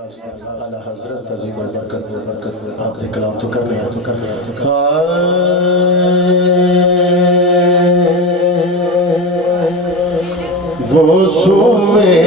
اعلی حضرت عظیم البرکت آپ نے کلام تو کر لیا وہ سوئے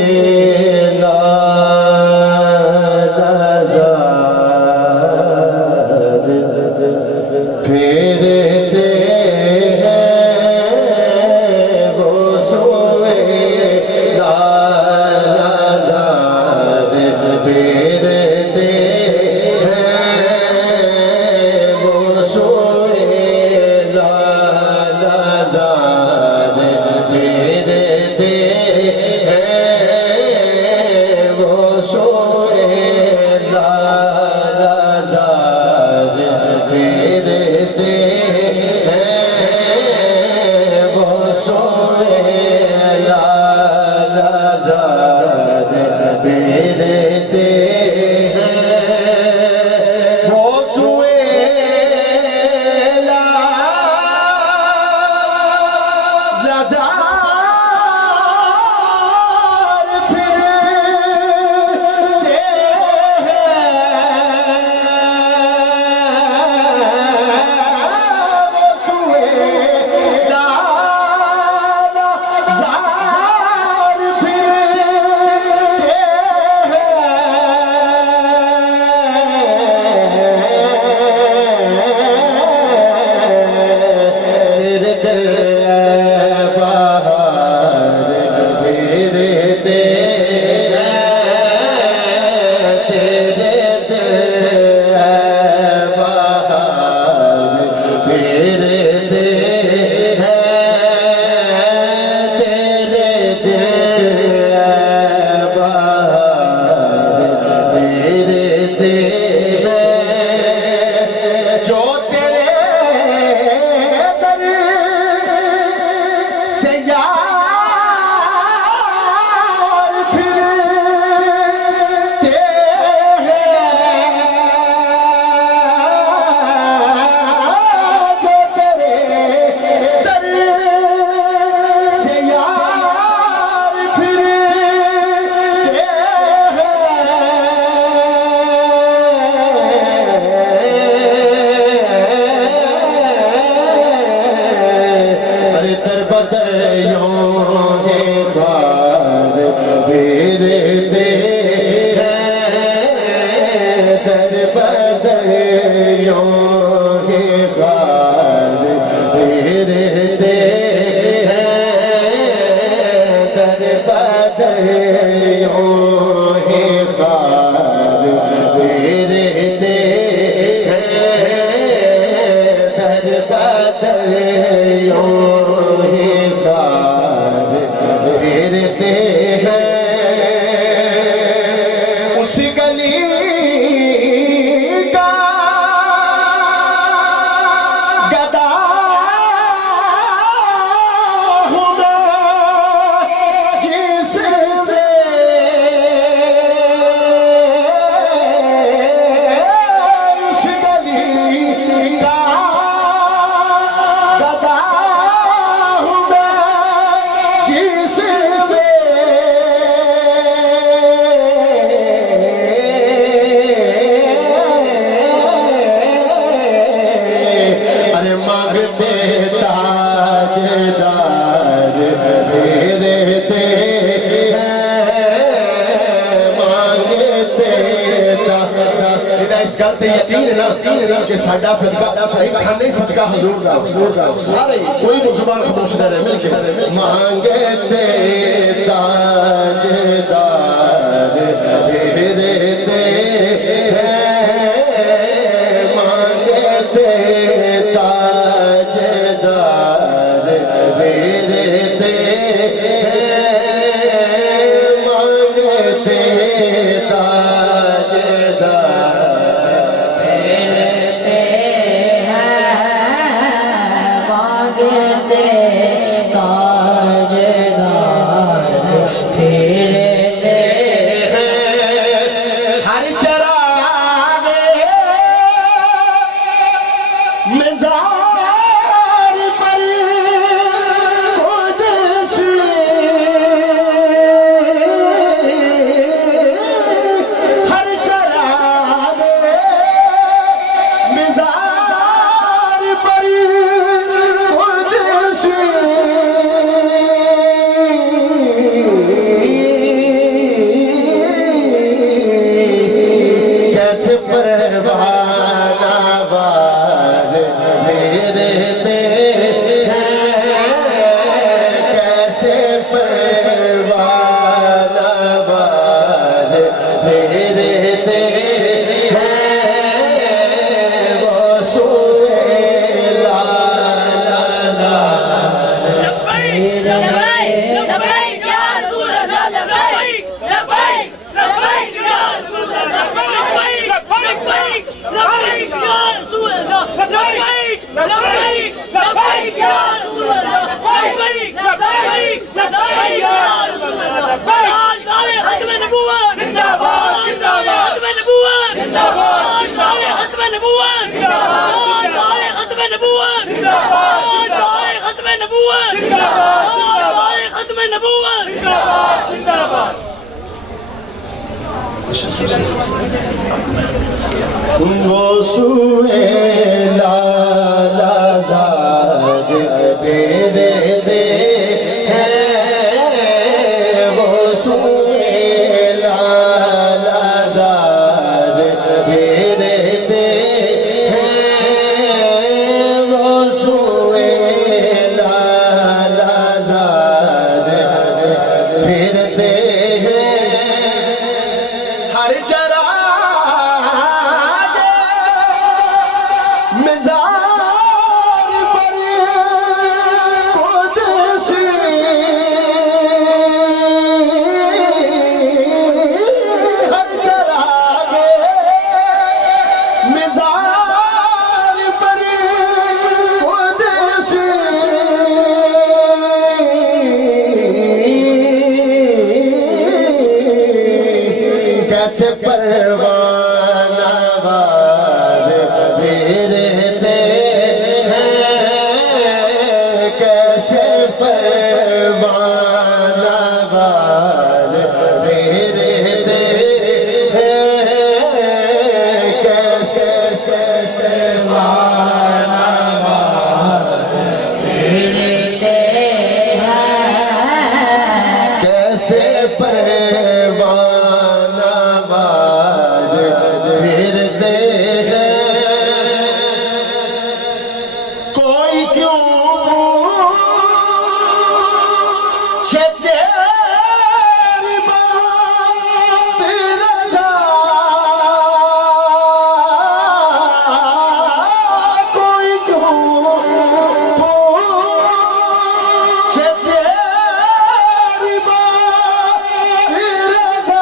سارے کوئی زبان خاموش نہ رہے مل کے مانگے تے تاجدار تیرے تے مانگے تے تاجدار تیرے تے مانگے تے تاجدار پھرتے ہیں وہ سوئے لالا لبیک لبیک یا رسول اللہ لبیک لبیک لبیک یا رسول اللہ لبیک لبیک لبیک یا رسول اللہ لبیک لبیک لبیک یا رسول اللہ لبیک لبیک لبیک یا رسول اللہ نعرہ ختم نبوت زندہ باد زندہ باد ختم نبوت زندہ باد نعرہ ختم نبوت زندہ باد نعرہ ختم نبوت زندہ باد نعرہ ختم نبوت زندہ باد نعرہ ختم نبوت زندہ باد زندہ باد وہ سوئے لالا زاد پھرتے ہیں وہ سوئے لالا زاد پھرتے ہیں وہ سوئے لالا زاد پھرتے ہیں ہر چراغ مزار پر قدسی ہر چراغ مزار پر قدسی کیسے پروانہ وار پھرتے ہیں کیسے پروانہ وار پھرتے ہیں کیسے پروانہ وار پھرتے ہیں کیسے پروانہ وار پھرتے ہیں کوئی کیوں پوچھے تیری بات رضا کوئی کیوں پوچھے تیری بات رضا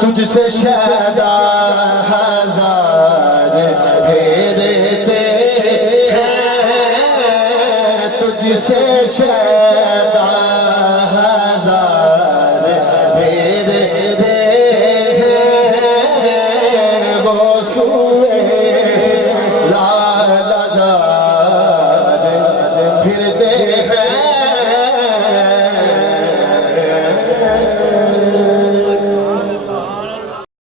تجھ سے شہدا ہزار پھرتے ہیں تجھ سے شہدا ہزار پھرتے ہیں وہ سوئے